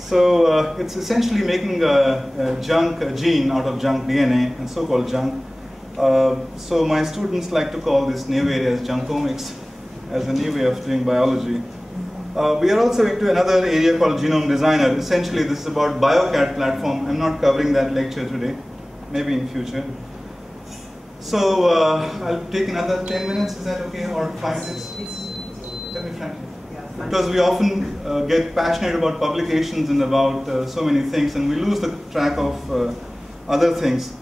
So it's essentially making a junk gene out of junk DNA, and so-called junk. So my students like to call this new area as junkomics, as a new way of doing biology. We are also into another area called genome designer. Essentially, this is about BioCAD platform. I'm not covering that lecture today, maybe in future. So I'll take another 10 minutes, is that okay, or 5 minutes? Tell me frankly. Because we often get passionate about publications and about so many things, and we lose the track of other things.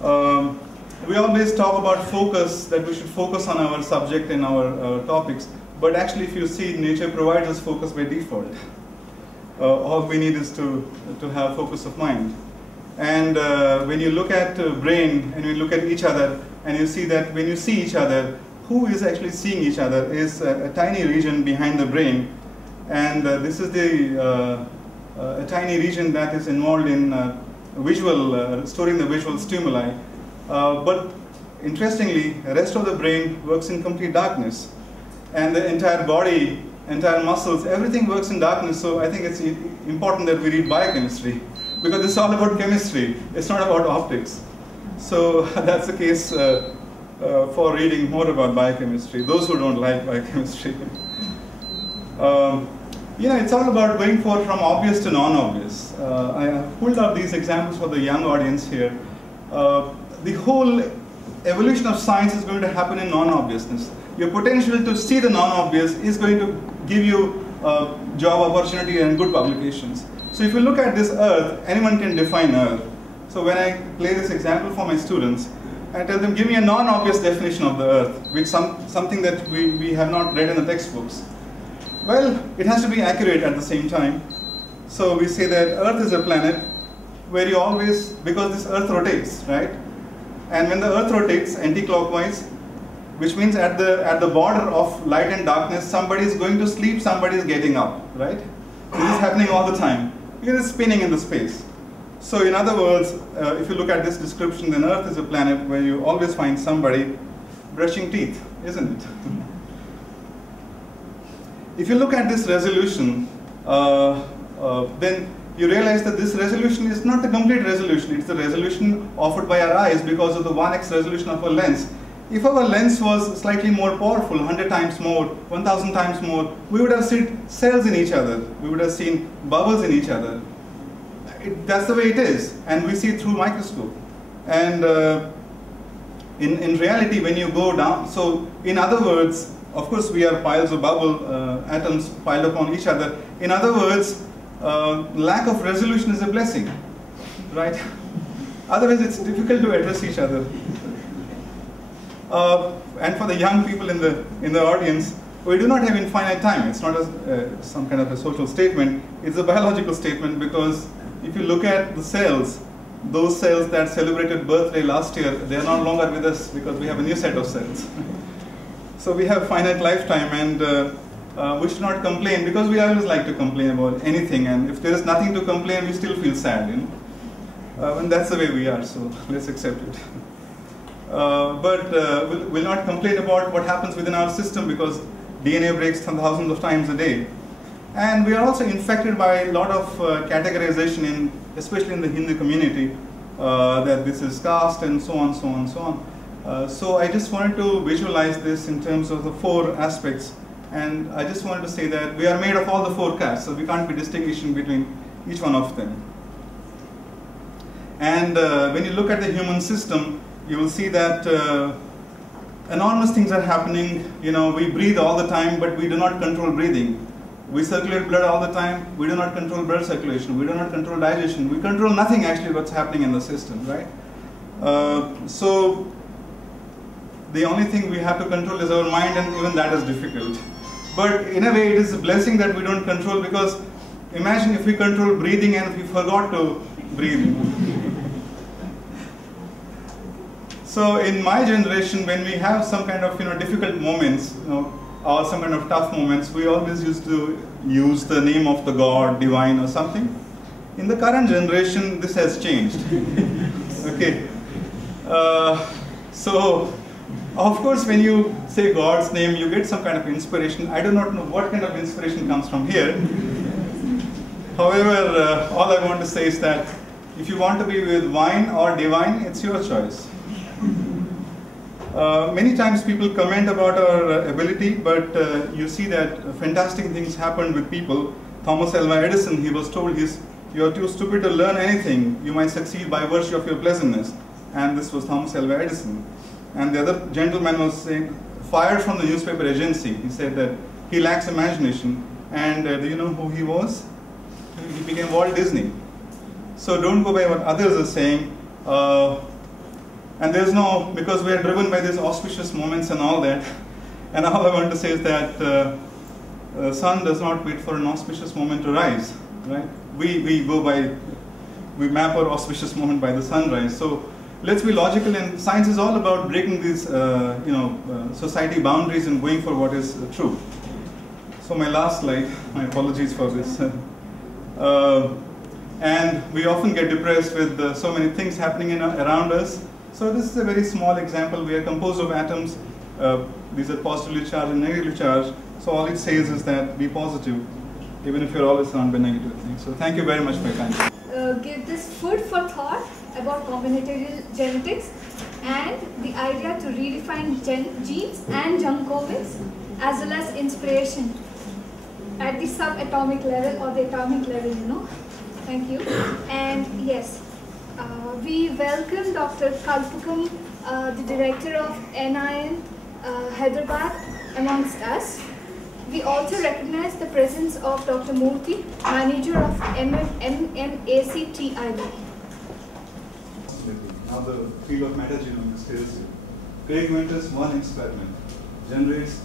We always talk about focus, that we should focus on our subject and our topics, but actually if you see, nature provides us focus by default. All we need is to have focus of mind. And when you look at brain, and you look at each other, and you see that when you see each other, who is actually seeing each other is a tiny region behind the brain, and this is a tiny region that is involved in storing the visual stimuli. But interestingly, the rest of the brain works in complete darkness, and the entire body, entire muscles, everything works in darkness. So I think it's important that we read biochemistry, because it's all about chemistry. It's not about optics. So that's the case for reading more about biochemistry, those who don't like biochemistry. It's all about going from obvious to non-obvious. I have pulled out these examples for the young audience here. The whole evolution of science is going to happen in non-obviousness. Your potential to see the non-obvious is going to give you job opportunity and good publications. So if you look at this Earth, anyone can define Earth. So when I play this example for my students, I tell them, give me a non-obvious definition of the Earth, which something that we have not read in the textbooks. Well, it has to be accurate at the same time. So we say that Earth is a planet where you always, because this Earth rotates, right? And when the Earth rotates anti-clockwise, which means at the border of light and darkness, somebody is going to sleep, somebody is getting up, right? This is happening all the time, because it's spinning in the space. So in other words, if you look at this description, then Earth is a planet where you always find somebody brushing teeth, isn't it? If you look at this resolution, then you realize that this resolution is not the complete resolution. It's the resolution offered by our eyes because of the 1x resolution of our lens. If our lens was slightly more powerful, 100 times more, 1,000 times more, we would have seen cells in each other. We would have seen bubbles in each other. That's the way it is, and we see it through microscope. And in reality, when you go down, so in other words, of course we are piles of bubble atoms piled upon each other. In other words, lack of resolution is a blessing, right? Otherwise it's difficult to address each other. And for the young people in the audience, we do not have infinite time. It's not some kind of a social statement. It's a biological statement, because if you look at the cells, those cells that celebrated birthday last year, they are no longer with us because we have a new set of cells. So we have finite lifetime, and we should not complain, because we always like to complain about anything, and if there is nothing to complain, we still feel sad, and that's the way we are, so let's accept it. But we'll not complain about what happens within our system, because DNA breaks thousands of times a day. And we are also infected by a lot of categorization, especially in the Hindu community, that this is caste and so on, so on, so on. So I just wanted to visualize this in terms of the 4 aspects. And I just wanted to say that we are made of all the 4 castes, so we can't be distinguishing between each one of them. And when you look at the human system, you will see that enormous things are happening. We breathe all the time, but we do not control breathing. We circulate blood all the time. We do not control blood circulation. We do not control digestion. We control nothing actually what's happening in the system, right? So the only thing we have to control is our mind, and even that is difficult. But in a way, it is a blessing that we don't control, because imagine if we control breathing and if we forgot to breathe. So in my generation, when we have some kind of difficult moments, or some kind of tough moments, we always used to use the name of the god, divine, or something. In the current generation, this has changed. Okay. So, of course, when you say God's name, you get some kind of inspiration. I do not know what kind of inspiration comes from here. However, all I want to say is that if you want to be with wine or divine, it's your choice. Many times people comment about our ability, but you see that fantastic things happened with people. Thomas Alva Edison, he was told, you are too stupid to learn anything. You might succeed by virtue of your pleasantness. And this was Thomas Alva Edison. And the other gentleman was saying, fired from the newspaper agency. He said that he lacks imagination. And do you know who he was? He became Walt Disney. So don't go by what others are saying. And there's no, because we are driven by these auspicious moments and all that. And all I want to say is that the sun does not wait for an auspicious moment to rise, right? We go by, we map our auspicious moment by the sunrise. So let's be logical, and science is all about breaking these, society boundaries and going for what is true. So my last slide, my apologies for this. And we often get depressed with so many things happening around us. So this is a very small example. We are composed of atoms. These are positively charged and negatively charged. So all it says is that be positive, even if you're always surrounded by negative things. So thank you very much for your time. Give this food for thought about combinatorial genetics and the idea to redefine genes and junk comics, as well as inspiration at the subatomic level or the atomic level, you know. Thank you. And yes, we welcome Dr. Kalpukam, the director of NIN Hyderabad, amongst us. We also recognize the presence of Dr. Murthy, manager of MMACTIB. Now the field of metagenomics tells you. Craig Venter's one experiment generates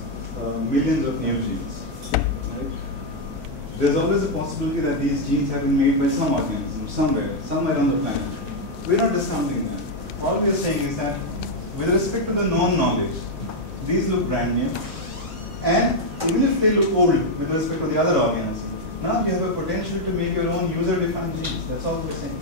millions of new genes. Right? There's always a possibility that these genes have been made by some organism, somewhere on the planet. We're not discounting that. All we're saying is that with respect to the known knowledge, these look brand new. And even if they look old with respect to the other organisms, now you have a potential to make your own user-defined genes. That's all we're saying.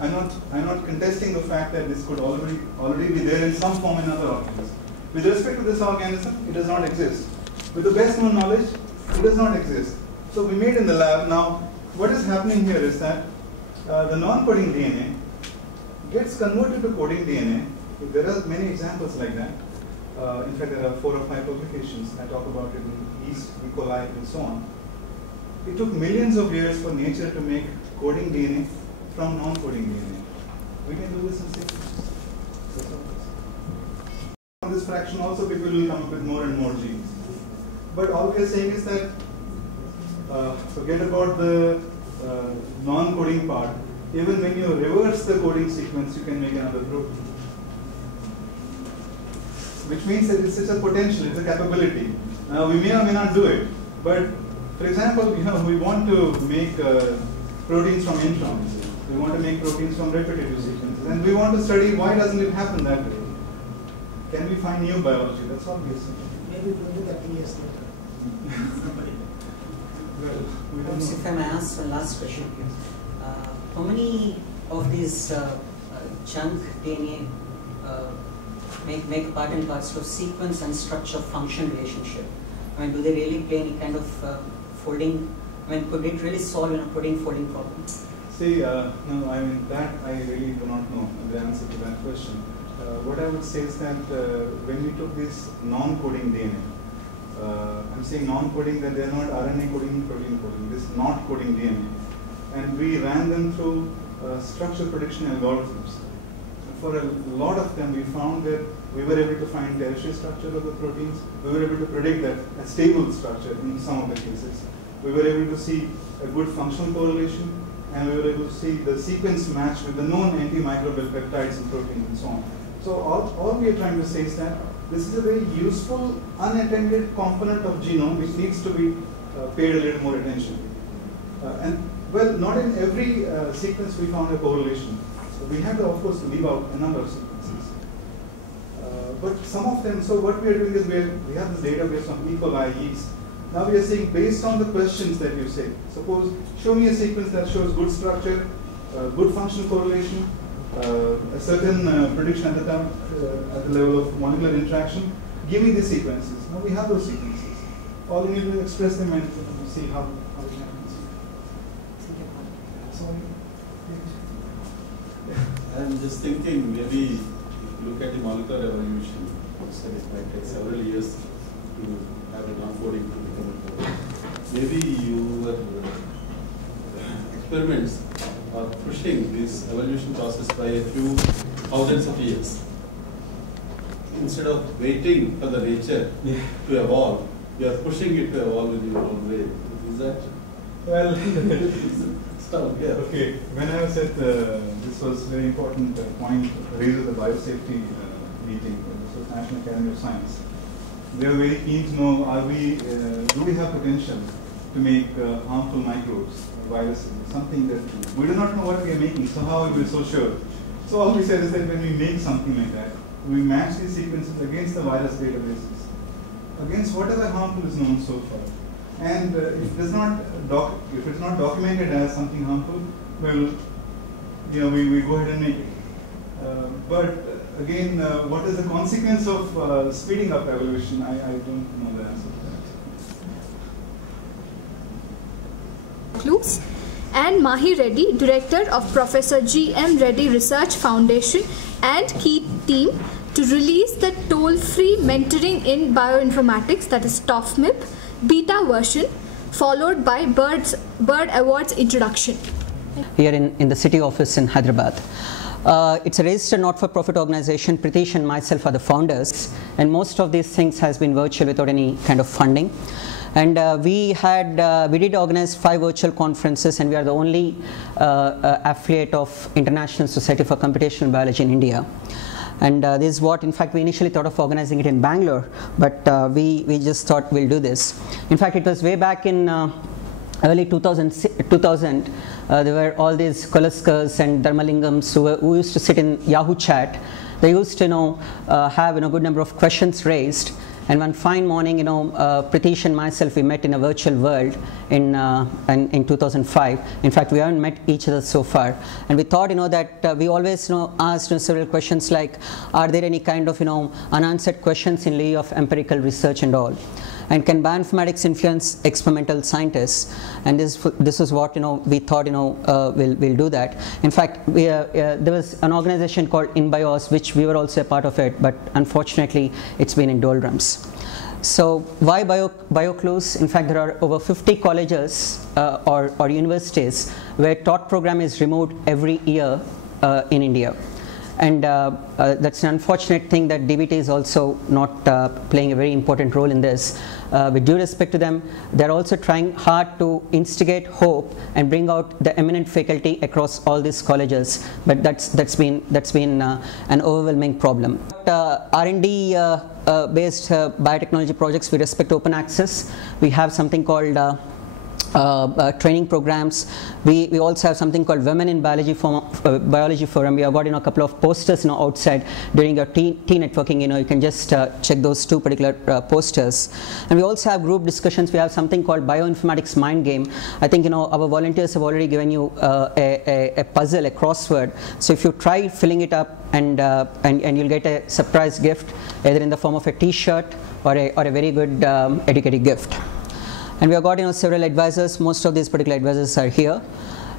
I'm not contesting the fact that this could already be there in some form in other organisms. With respect to this organism, it does not exist. With the best known knowledge, it does not exist. So we made in the lab. Now, what is happening here is that the non-coding DNA gets converted to coding DNA. There are many examples like that. In fact, there are 4 or 5 publications. I talk about it in yeast, E. coli, and so on. It took millions of years for nature to make coding DNA from non-coding DNA. We can do this in 6 months. On this fraction also, people will come up with more and more genes. But all we are saying is that forget about the non-coding part. Even when you reverse the coding sequence, you can make another protein. Which means that it's a potential, it's a capability. Now we may or may not do it, but for example, we want to make proteins from introns. We want to make proteins from repetitive sequences, and we want to study why doesn't it happen that way. Can we find new biology? That's all we are saying. Maybe we'll do that 3 years later. Well, we don't know. If I may ask one last question. How many of these junk DNA make part and parcel of sequence and structure function relationship? I mean, do they really play any kind of folding? I mean, could it really solve a protein folding problem? See, no, I mean, that I really do not know the answer to that question. What I would say is that when we took this non-coding DNA, I'm saying non-coding that they are not RNA coding, protein coding, this not coding DNA, and we ran them through structure prediction algorithms. For a lot of them, we found that we were able to find tertiary structure of the proteins. We were able to predict that a stable structure in some of the cases. We were able to see a good functional correlation, and we were able to see the sequence match with the known antimicrobial peptides in proteins and so on. So all we are trying to say is that this is a very useful, unattended component of genome which needs to be paid a little more attention. And well, not in every sequence we found a correlation. So we have to, of course, leave out a number of sequences. But some of them, so what we are doing is we have this database on E. coli, yeast. Now we are saying, based on the questions that you say, suppose, show me a sequence that shows good structure, good functional correlation, a certain prediction at the level of molecular interaction. Give me these sequences. Now we have those sequences. All you need to express them and see how it happens. I'm just thinking, maybe if you look at the molecular evolution, so it might take several years to have an unfolding to become a protein. Maybe your experiments are pushing this evolution process by a few thousands of years. Instead of waiting for the nature to evolve, you are pushing it to evolve in your own way. Is that? Well, Okay. When I was at this was very important point raised at the biosafety meeting. This was National Academy of Science. They were very keen to know: do we have potential to make harmful microbes, viruses, something that we do not know what we are making? So how are we so sure? So all we said is that when we make something like that, we match these sequences against the virus databases, against whatever harmful is known so far. And if it's not documented as something harmful, well, we go ahead and make it. But again, what is the consequence of speeding up evolution? I don't know the answer to that. Bioclues, and Mahi Reddy, Director of Professor G.M. Reddy Research Foundation and key team to release the toll-free mentoring in bioinformatics, that is TOFMIP, beta version, followed by Bird Awards introduction. Here in the city office in Hyderabad. It's a registered not-for-profit organization. Pritish and myself are the founders, and most of these things has been virtual without any kind of funding. And we did organize 5 virtual conferences, and we are the only affiliate of International Society for Computational Biology in India. And this is what, in fact, we initially thought of organizing it in Bangalore, but we just thought we'll do this. In fact, it was way back in early 2000, there were all these Kolaskars and Dharmalingams who used to sit in Yahoo chat. They used to have a good number of questions raised. And one fine morning, Pritish and myself, we met in a virtual world in 2005. In fact, we haven't met each other so far. And we thought, that we always, asked several questions like, are there any kind of, unanswered questions in lieu of empirical research and all? And can bioinformatics influence experimental scientists? And this is what we thought we'll do that. In fact, there was an organization called InBios, which we were also a part of it, but unfortunately it's been in doldrums. So why Bioclues? In fact, there are over 50 colleges or universities where TOT program is removed every year in India. And that's an unfortunate thing that DBT is also not playing a very important role in this. With due respect to them, they're also trying hard to instigate hope and bring out the eminent faculty across all these colleges. But that's been an overwhelming problem. R&D based biotechnology projects with respect to open access, we have something called training programs. We also have something called Women in Biology Forum. We have got a couple of posters outside during your tea networking. You can just check those 2 particular posters. And we also have group discussions. We have something called Bioinformatics Mind Game. I think our volunteers have already given you a puzzle, a crossword. So if you try filling it up, and you'll get a surprise gift, either in the form of a T-shirt or a very good educative gift. And we have got several advisors. Most of these particular advisors are here.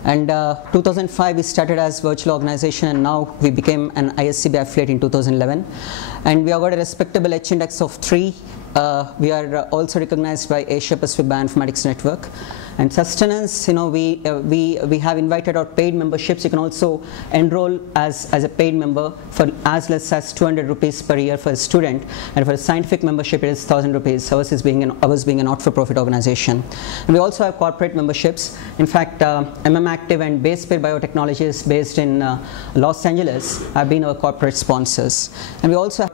And 2005 we started as virtual organization, and now we became an ISCB affiliate in 2011. And we have got a respectable H index of 3. We are also recognized by Asia Pacific Bioinformatics Network. And sustenance, we have invited our paid memberships. You can also enroll as a paid member for as less as 200 rupees per year for a student, and for a scientific membership it is 1,000 rupees. Ours being a not-for-profit organization. And we also have corporate memberships. In fact, Active and Basepair Biotechnologies based in Los Angeles have been our corporate sponsors. And we also have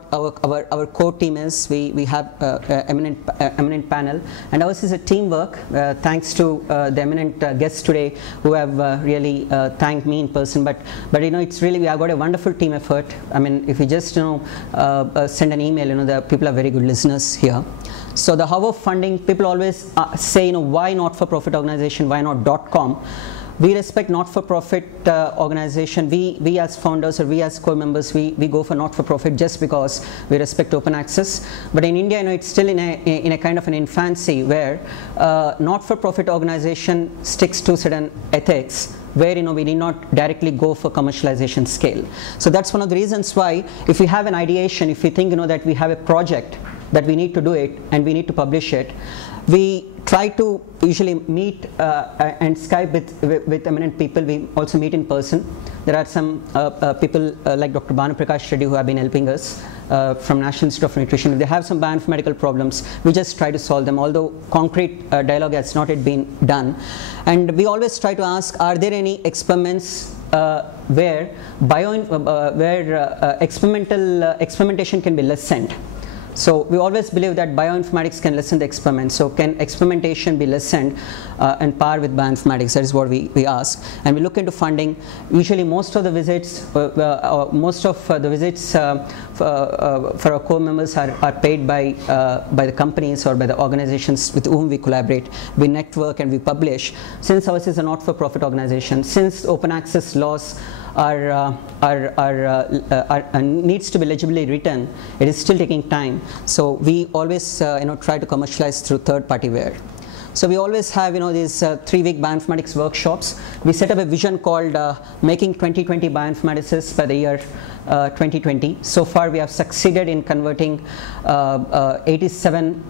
our core team is we have eminent panel, and ours is a teamwork. Thanks to the eminent guests today who have really thanked me in person, but it's really, we have got a wonderful team effort. I mean, if you just send an email, the people are very good listeners here. So the how of funding, people always say, why not-for-profit organization, why not .com? We respect not-for-profit organization. We as founders, or we as core members, we go for not-for-profit just because we respect open access. But in India, it's still in a kind of an infancy where not-for-profit organization sticks to certain ethics, where we need not directly go for commercialization scale. So that's one of the reasons why, if we have an ideation, if we think that we have a project that we need to do it and we need to publish it, we try to usually meet and Skype with eminent people. We also meet in person. There are some people like Dr. Bhanu Prakash Reddy who have been helping us from National Institute of Nutrition. If they have some bioinformatical problems, we just try to solve them, although concrete dialogue has not yet been done. And we always try to ask, are there any experiments where experimentation can be lessened? So we always believe that bioinformatics can lessen the experiment. So can experimentation be lessened and par with bioinformatics? That is what we ask. And we look into funding. Usually most of the visits, for our core members are paid by the companies or by the organizations with whom we collaborate. We network and we publish. Since ours is a not-for-profit organization, since open access laws needs to be legibly written, it is still taking time. So we always try to commercialize through third-party ware. So we always have these 3-week bioinformatics workshops. We set up a vision called Making 2020 Bioinformaticists by the year 2020. So far we have succeeded in converting 87,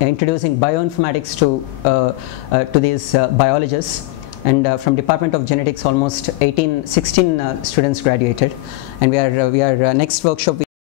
introducing bioinformatics to these biologists. And from Department of Genetics, almost 16 students graduated. And we are next workshop.